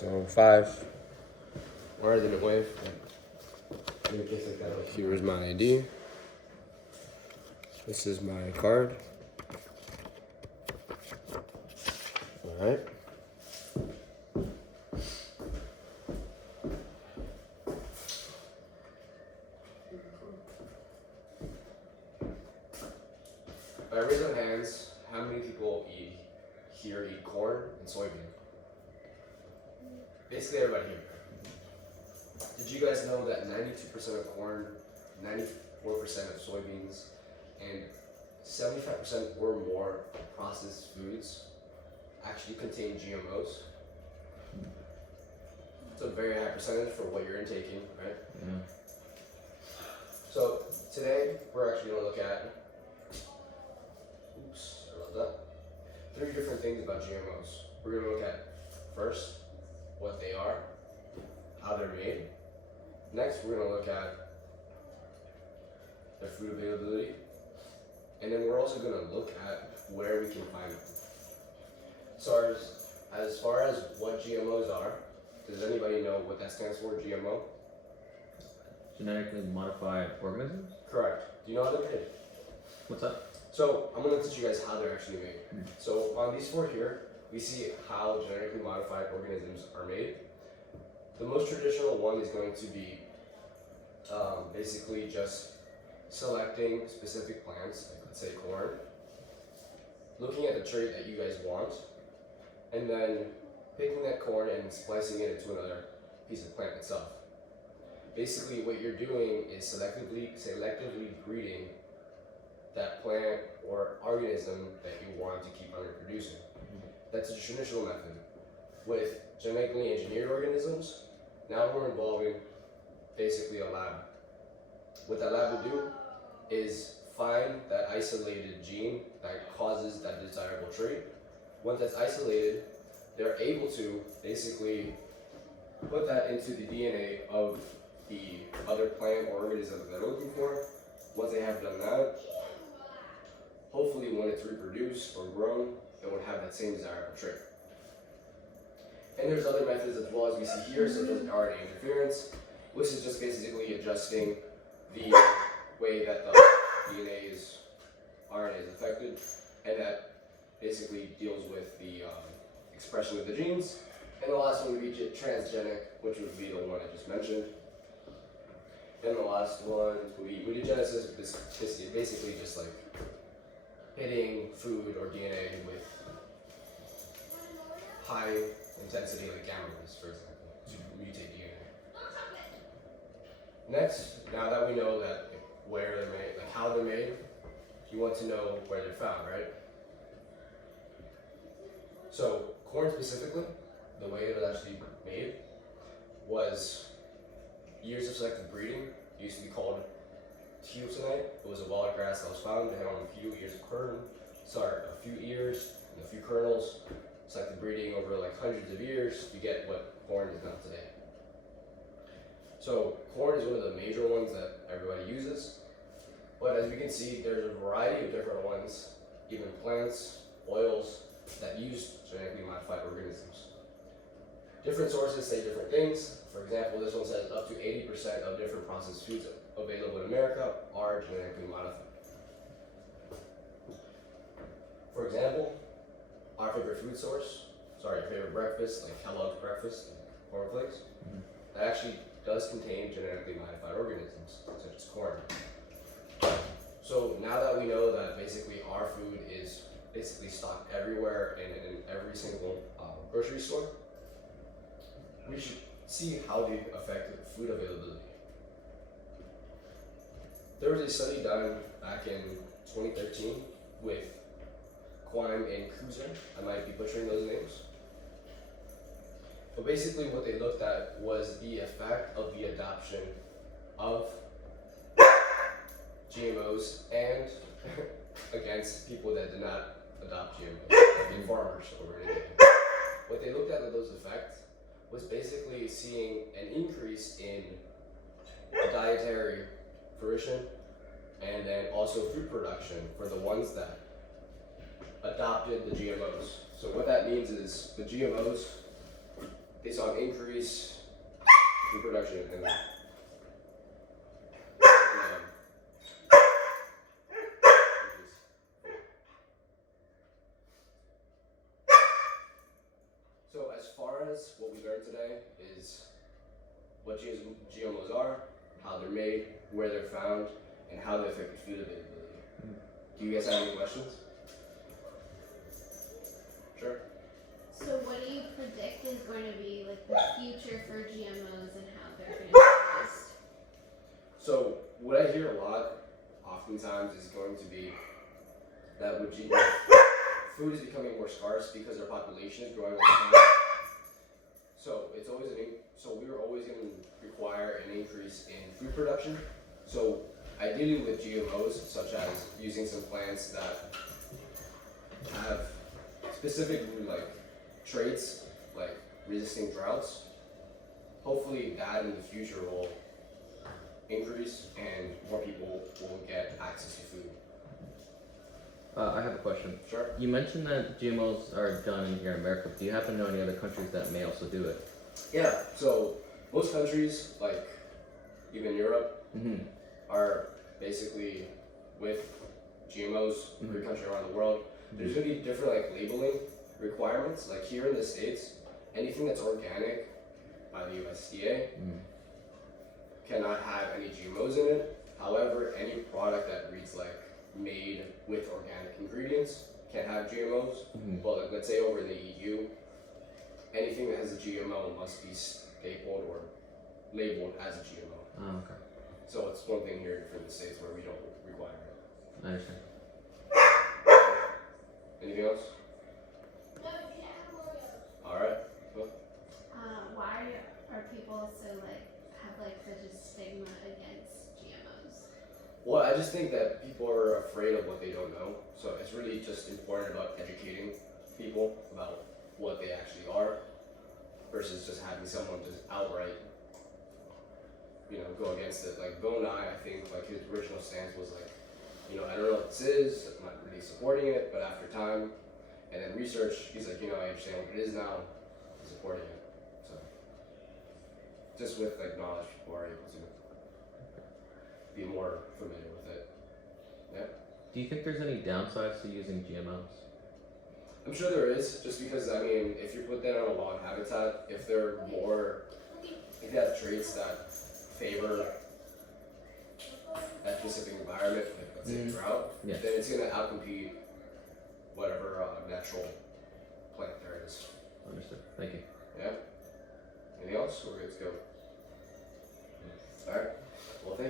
So 5. Or I didn't wave. Here's my ID. This is my card. All right. By raise of hands, how many people here eat corn and soybean? Basically everybody here. Did you guys know that 92% of corn, 94% of soybeans, and 75% or more of processed foods actually contain GMOs? It's a very high percentage for what you're intaking, right? Yeah. So today we're actually going to look at, sorry about that, 3 different things about GMOs. We're going to look at first what they are, how they're made. Next, we're going to look at their food availability, and then we're also going to look at where we can find them. So as far as what GMOs are, does anybody know what that stands for, GMO? Genetically modified organisms? Correct. Do you know how they're made? What's that? So I'm going to teach you guys how they're actually made. So on these 4 here, we see how genetically modified organisms are made. The most traditional one is going to be basically just selecting specific plants, like let's say corn, looking at the trait that you guys want, and then picking that corn and splicing it into another piece of plant itself. Basically what you're doing is selectively breeding that plant or organism that you want to keep on reproducing. That's a traditional method. With genetically engineered organisms, now we're involving basically a lab. What that lab would do is find that isolated gene that causes that desirable trait. Once that's isolated, they're able to basically put that into the DNA of the other plant or organism that they're looking for. Once they have done that, hopefully when it's reproduced or grown, it would have that same desirable trait. And there's other methods as well as we see here, such as RNA interference, which is just basically adjusting the way that the RNA is affected, and that basically deals with the expression of the genes. And the last one would be transgenic, which would be the one I just mentioned. And the last one would be mutagenesis, which is basically just like hitting food or DNA with high intensity, like gamma rays, for example, to mutate DNA. Next, now that we know that where they're made, like how they're made, you want to know where they're found, right? So corn specifically, the way it was actually made was years of selective breeding. It used to be called teosinte. It was a wild grass that was found. It had only a few ears and a few kernels. Selective breeding over like hundreds of years, you get what corn is now today. So corn is one of the major ones that everybody uses, but as we can see, there's a variety of different ones, even plants, oils, that use genetically modified organisms. Different sources say different things. For example, this one says up to 80% of different processed foods available in America are genetically modified. For example, our favorite food source, favorite breakfast, like Kellogg's breakfast, like cornflakes, that actually does contain genetically modified organisms, such as corn. So now that we know that basically our food is basically stocked everywhere and in every single grocery store, we should see how they affect food availability. There was a study done back in 2013 with Quine and Kuzer. I might be butchering those names. But basically what they looked at was the effect of the adoption of GMOs and against people that did not adopt GMOs, like farmers over in India. What they looked at with those effects was basically seeing an increase in dietary fruition and then also food production for the ones that adopted the GMOs. So what that means is the GMOs they saw an increase in production and so as far as what we learned today is what GMOs are, how they're made, where they're found, and how they affect the food availability. Do you guys have any questions? Sure. So what do you predict is going to be like the future for GMOs and how they're going to be used? So what I hear a lot, oftentimes, is going to be that with food is becoming more scarce because our population is growing all the time. So it's always so we're always going to require an increase in food production. So ideally with GMOs, such as using some plants that have specific like traits like resisting droughts, hopefully that in the future will increase and more people will get access to food. I have a question. Sure. You mentioned that GMOs are done in here in America. Do you happen to know any other countries that may also do it? Yeah, so most countries, like even Europe, Mm-hmm. are basically with GMOs, every country around the world. There's gonna be different like labeling requirements. Like here in the States, anything that's organic by the USDA cannot have any GMOs in it. However, any product that reads like made with organic ingredients can have GMOs. But like, let's say over in the EU, anything that has a GMO must be stapled or labeled as a GMO. Oh, okay. So it's one thing here for the States where we don't require it. I understand. Anything else? Alright. Cool. Why are people so have such a stigma against GMOs? Well, I just think that people are afraid of what they don't know. So it's really just important about educating people about what they actually are versus just having someone just outright, go against it. Like Bill Nye, I think, like his original stance was like, I don't know what this is, I'm not really supporting it, but after time and then research, he's like, I understand what it is now, I'm supporting it. So just with like knowledge, people are able to be more familiar with it. Yeah. Do you think there's any downsides to using GMOs? I'm sure there is, just because if you put that on a log habitat, if they have traits that favor that specific environment, like let's say drought, Yes. then it's gonna outcompete whatever natural plant there is. Understood. Thank you. Yeah? Anything else? We're good to go. Alright. Well, thank you.